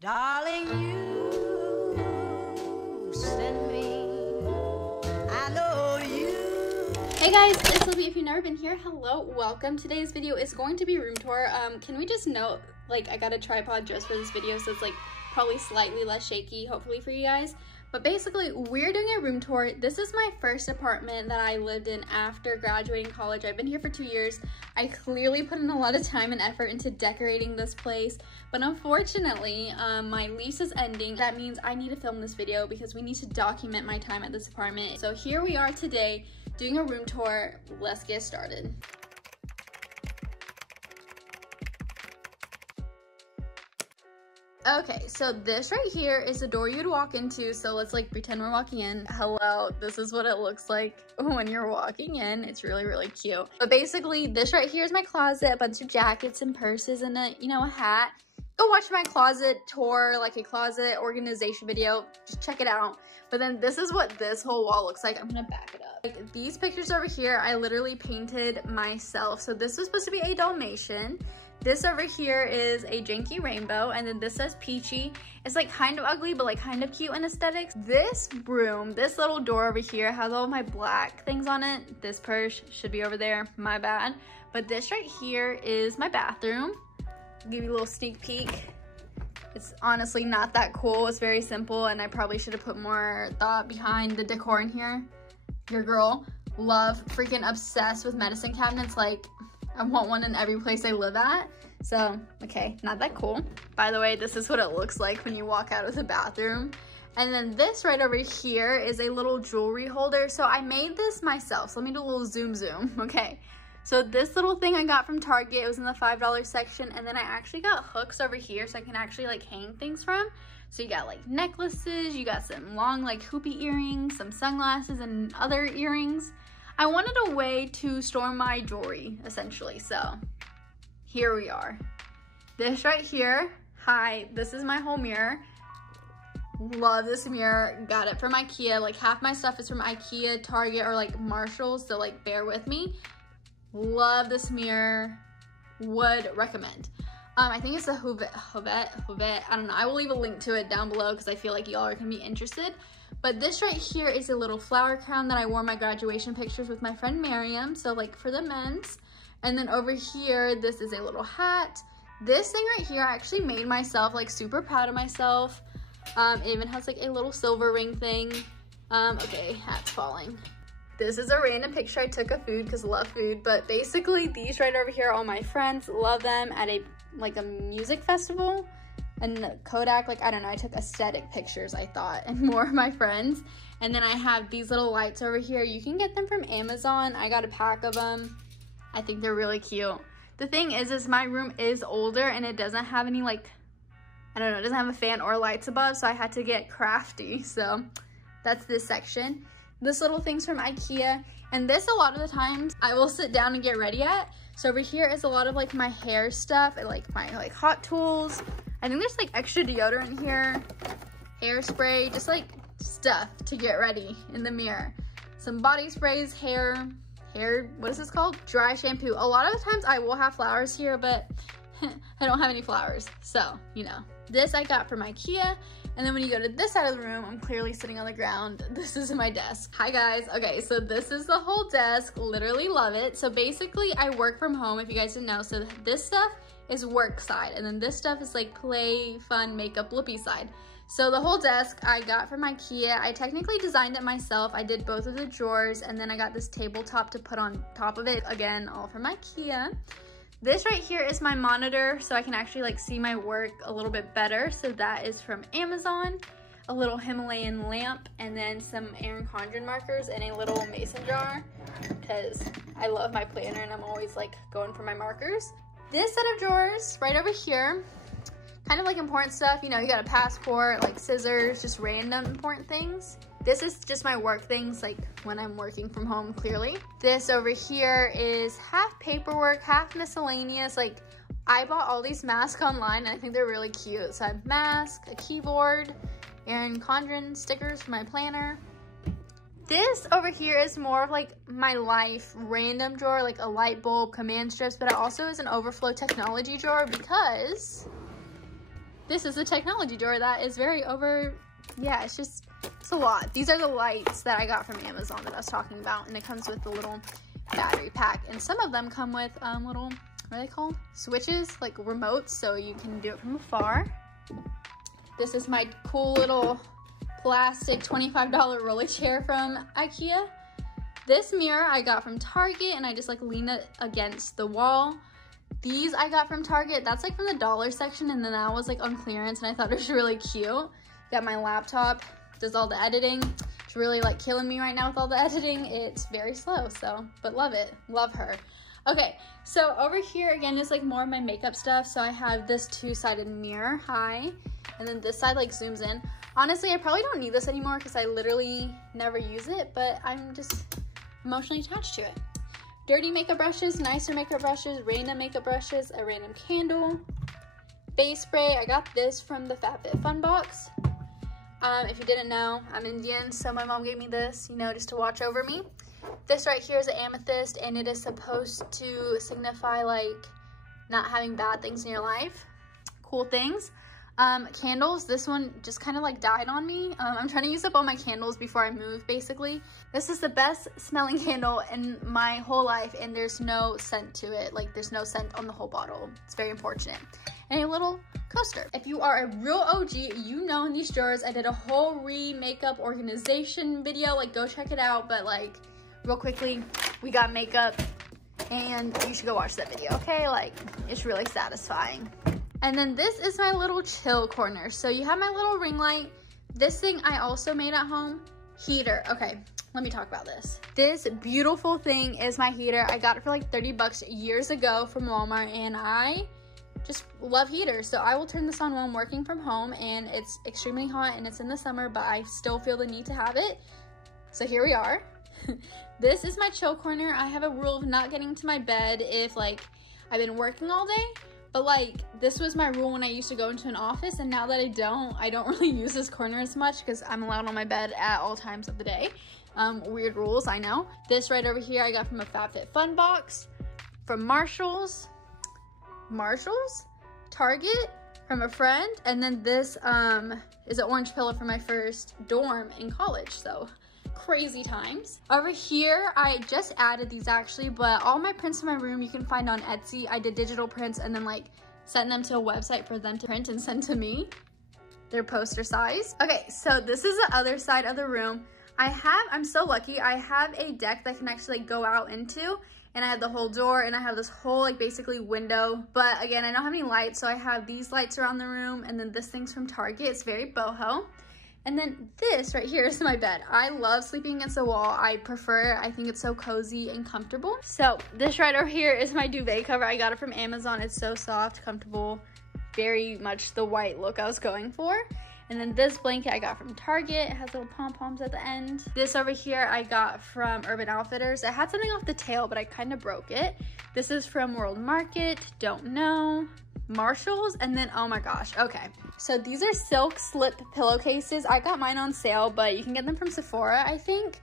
Darling, you send me, I know you. Hey guys, it's Libby. If you've never been here, hello, welcome. Today's video is going to be room tour. Can we just note, like, I got a tripod just for this video, so it's like probably slightly less shaky, hopefully for you guys. But basically, we're doing a room tour. This is my first apartment that I lived in after graduating college. I've been here for 2 years. I clearly put in a lot of time and effort into decorating this place, but unfortunately, my lease is ending. That means I need to film this video because we need to document my time at this apartment. So here we are today doing a room tour. Let's get started. Okay, so this right here is the door you'd walk into, so let's like pretend we're walking in. Hello, this is what it looks like when you're walking in. It's really, really cute. But basically, this right here is my closet, a bunch of jackets and purses and a hat. Go watch my closet tour, like a closet organization video, just check it out. But then this is what this whole wall looks like. I'm gonna back it up. Like these pictures over here, I literally painted myself. So this was supposed to be a Dalmatian. This over here is a janky rainbow, and then this says peachy. It's like kind of ugly, but like kind of cute in aesthetics. This room, this little door over here has all of my black things on it. This purse should be over there, my bad. But this right here is my bathroom. I'll give you a little sneak peek. It's honestly not that cool. It's very simple, and I probably should have put more thought behind the decor in here. Your girl, love, freaking obsessed with medicine cabinets. Like, I want one in every place I live at. So, okay, not that cool. By the way, this is what it looks like when you walk out of the bathroom. And then this right over here is a little jewelry holder. So I made this myself. So let me do a little zoom, okay? So this little thing I got from Target, it was in the $5 section. And then I actually got hooks over here so I can actually like hang things from. So you got like necklaces, you got some long like hoopy earrings, some sunglasses and other earrings. I wanted a way to store my jewelry, essentially, so here we are. This right here, hi, this is my whole mirror. Love this mirror, got it from IKEA. Like half my stuff is from IKEA, Target, or like Marshalls, so like bear with me. Love this mirror, would recommend. I think it's a Duvet, I don't know. I will leave a link to it down below because I feel like y'all are gonna be interested. But this right here is a little flower crown that I wore my graduation pictures with my friend Miriam, so like for the men's. And then over here, this is a little hat. This thing right here I actually made myself, like super proud of myself. It even has like a little silver ring thing. Okay, hat's falling. This is a random picture I took of food because I love food, but basically these right over here, all my friends love them at a music festival. And Kodak, like, I don't know, I took aesthetic pictures, I thought, and more of my friends. And then I have these little lights over here. You can get them from Amazon. I got a pack of them. I think they're really cute. The thing is my room is older and it doesn't have any, like, I don't know, it doesn't have a fan or lights above, so I had to get crafty. So that's this section. This little thing's from IKEA. And this, a lot of the times, I will sit down and get ready at. So over here is a lot of, like, my hair stuff and, like, my, like, hot tools. I think there's like extra deodorant here, hairspray, just like stuff to get ready in the mirror. Some body sprays, hair, what is this called? Dry shampoo. A lot of the times I will have flowers here, but I don't have any flowers. So, you know, this I got from IKEA. And then when you go to this side of the room, I'm clearly sitting on the ground. This is my desk. Hi guys. Okay, so this is the whole desk. Literally love it. So basically I work from home, if you guys didn't know. So this stuff is work side, and then this stuff is like play, fun, makeup, loopy side. So the whole desk I got from IKEA. I technically designed it myself. I did both of the drawers, and then I got this tabletop to put on top of it. Again, all from IKEA. This right here is my monitor, so I can actually like see my work a little bit better. So that is from Amazon. A little Himalayan lamp, and then some Erin Condren markers and a little mason jar, because I love my planner and I'm always like going for my markers. This set of drawers right over here, kind of like important stuff, you know, you got a passport, like scissors, just random important things. This is just my work things, like when I'm working from home, clearly. This over here is half paperwork, half miscellaneous. Like, I bought all these masks online and I think they're really cute. So I have mask, a keyboard, Erin Condren stickers for my planner. This over here is more of like my life random drawer, like a light bulb, command strips, but it also is an overflow technology drawer because this is the technology drawer that is very yeah, it's a lot. These are the lights that I got from Amazon that I was talking about, and it comes with the little battery pack, and some of them come with little, what are they called? Switches, like remotes, so you can do it from afar. This is my cool little plastic $25 roller chair from IKEA. This mirror I got from Target, and I just like lean it against the wall. These I got from Target. That's like from the dollar section, and then that was like on clearance, and I thought it was really cute. Got my laptop, does all the editing. It's really like killing me right now with all the editing. It's very slow, so, but love it, love her. Okay, so over here again is like more of my makeup stuff. So I have this two-sided mirror, hi, and then this side like zooms in. Honestly, I probably don't need this anymore because I literally never use it, but I'm just emotionally attached to it. Dirty makeup brushes, nicer makeup brushes, random makeup brushes, a random candle, face spray. I got this from the FabFitFun box. If you didn't know, I'm Indian, so my mom gave me this, you know, just to watch over me. This right here is an amethyst, and it is supposed to signify like not having bad things in your life. Cool things. Candles, this one just kind of like died on me. I'm trying to use up all my candles before I move, basically. This is the best smelling candle in my whole life, and there's no scent to it. Like, there's no scent on the whole bottle. It's very unfortunate. And a little coaster. If you are a real OG, you know in these drawers, I did a whole makeup organization video. Like, go check it out. But like, real quickly, we got makeup, and you should go watch that video, okay? Like, it's really satisfying. And then this is my little chill corner. So you have my little ring light. This thing I also made at home. Heater. Okay, let me talk about this. This beautiful thing is my heater. I got it for like 30 bucks years ago from Walmart, and I just love heaters. So I will turn this on while I'm working from home, and it's extremely hot and it's in the summer, but I still feel the need to have it. So here we are. This is my chill corner. I have a rule of not getting to my bed if like I've been working all day. But like, this was my rule when I used to go into an office, and now that I don't really use this corner as much because I'm allowed on my bed at all times of the day. Weird rules, I know. This right over here I got from a FabFitFun box, from Marshalls, Target, from a friend, and then this is an orange pillow for my first dorm in college, so crazy times. Over here, I just added these actually, but all my prints in my room you can find on Etsy. I did digital prints and then like sent them to a website for them to print and send to me. They're poster size. Okay, so this is the other side of the room. I'm so lucky, I have a deck that can actually like, go out into, and I have the whole door, and I have this whole like basically window. But again, I don't have any lights, so I have these lights around the room, and then this thing's from Target. It's very boho. And then this right here is my bed. I love sleeping against the wall. I prefer it. I think it's so cozy and comfortable. So this right over here is my duvet cover. I got it from Amazon. It's so soft, comfortable, very much the white look I was going for. And then this blanket I got from Target. It has little pom-poms at the end. This over here I got from Urban Outfitters. It had something off the tail, but I kind of broke it. This is from World Market, don't know. Marshalls, and then oh my gosh, okay, so these are silk slip pillowcases. I got mine on sale, but you can get them from Sephora, I think.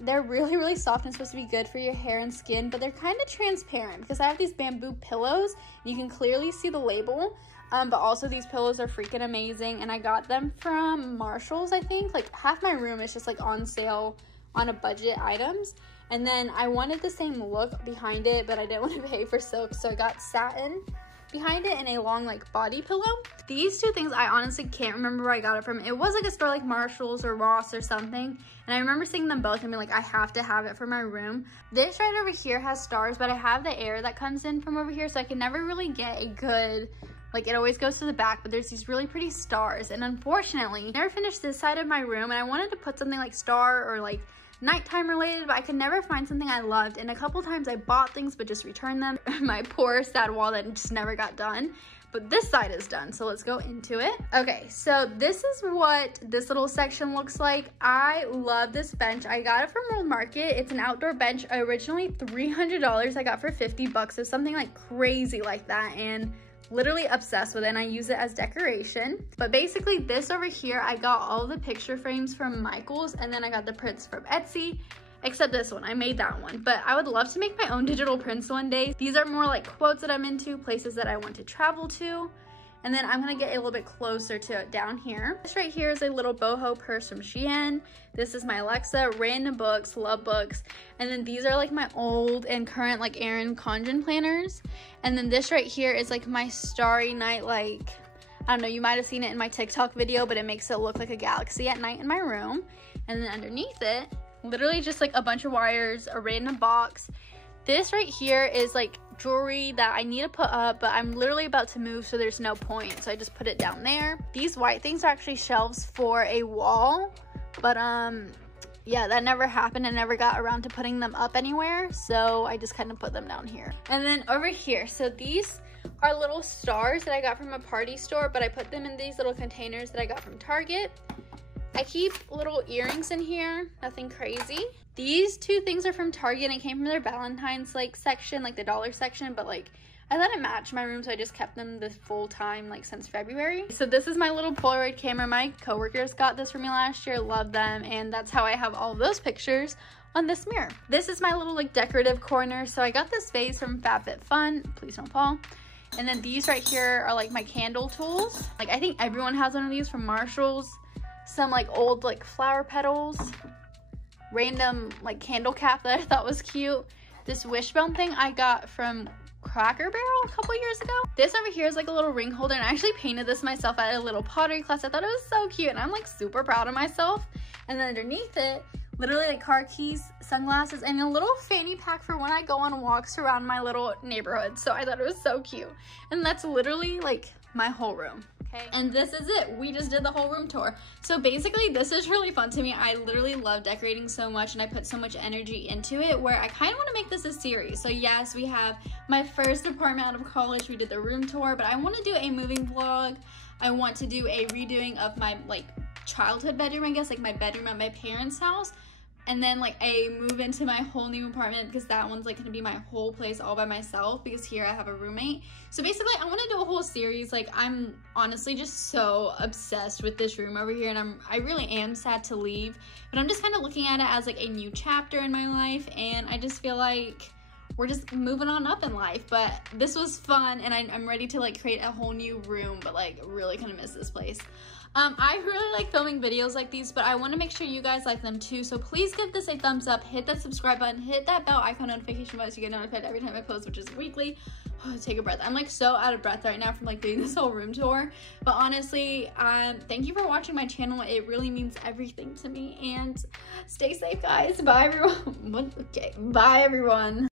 They're really soft and supposed to be good for your hair and skin, but they're kind of transparent because I have these bamboo pillows. You can clearly see the label, but also these pillows are freaking amazing, and I got them from Marshalls. I think like half my room is just like on sale on a budget items. And then I wanted the same look behind it, but I didn't want to pay for silk, so I got satin behind it and a long like body pillow. These two things I honestly can't remember where I got it from. It was like a store like Marshalls or Ross or something, and I remember seeing them both and being like, I have to have it for my room. This right over here has stars, but I have the air that comes in from over here, so I can never really get a good, like it always goes to the back, but there's these really pretty stars. And unfortunately, I never finished this side of my room, and I wanted to put something like star or like nighttime related, but I could never find something I loved, and a couple times I bought things but just returned them. My poor sad wall that just never got done, but this side is done, so let's go into it. Okay, so this is what this little section looks like. I love this bench. I got it from World Market. It's an outdoor bench, originally $300. I got for 50 bucks, so something like crazy like that, and literally obsessed with it, and I use it as decoration. But basically this over here, I got all the picture frames from Michael's, and then I got the prints from Etsy, except this one, I made that one. But I would love to make my own digital prints one day. These are more like quotes that I'm into, places that I want to travel to. And then I'm gonna get a little bit closer to it down here. This right here is a little boho purse from Shein. This is my Alexa, random books, love books. And then these are like my old and current like Erin Condren planners. And then this right here is like my Starry Night, like, I don't know, you might have seen it in my TikTok video, but it makes it look like a galaxy at night in my room. And then underneath it, literally just like a bunch of wires, a random box. This right here is like jewelry that I need to put up, but I'm literally about to move, so there's no point. So I just put it down there. These white things are actually shelves for a wall, but yeah, that never happened. I never got around to putting them up anywhere, so I just kind of put them down here. And then over here, so these are little stars that I got from a party store, but I put them in these little containers that I got from Target. I keep little earrings in here, nothing crazy. These two things are from Target and it came from their Valentine's like section, like the dollar section, but like I thought it matched my room, so I just kept them this full time, like since February. So this is my little Polaroid camera. My coworkers got this for me last year, love them, and that's how I have all of those pictures on this mirror. This is my little like decorative corner. So I got this vase from FabFitFun, please don't fall. And then these right here are like my candle tools. Like I think everyone has one of these from Marshall's. Some like old like flower petals, random like candle cap that I thought was cute. This wishbone thing I got from Cracker Barrel a couple years ago. This over here is like a little ring holder, and I actually painted this myself at a little pottery class. I thought it was so cute, and I'm like super proud of myself. And then underneath it, literally like car keys, sunglasses, and a little fanny pack for when I go on walks around my little neighborhood. So I thought it was so cute. And that's literally like my whole room. Okay. And this is it. We just did the whole room tour. So basically this is really fun to me. I literally love decorating so much, and I put so much energy into it, where I kind of want to make this a series. So yes, we have my first apartment out of college. We did the room tour, but I want to do a moving vlog. I want to do a redoing of my like childhood bedroom, I guess, like my bedroom at my parents' house. And then like a move into my whole new apartment, because that one's like gonna be my whole place all by myself, because here I have a roommate. So basically I want to do a whole series. Like I'm honestly just so obsessed with this room over here, and I really am sad to leave, but I'm just kind of looking at it as like a new chapter in my life, and I just feel like we're just moving on up in life. But this was fun, and I'm ready to like create a whole new room, but like really kind of miss this place. I really like filming videos like these, but I want to make sure you guys like them too. So please give this a thumbs up, hit that subscribe button, hit that bell icon notification button so you get notified every time I post, which is weekly. Oh, take a breath. I'm like so out of breath right now from like doing this whole room tour. But honestly, thank you for watching my channel. It really means everything to me. And stay safe, guys. Bye, everyone. Okay, bye, everyone.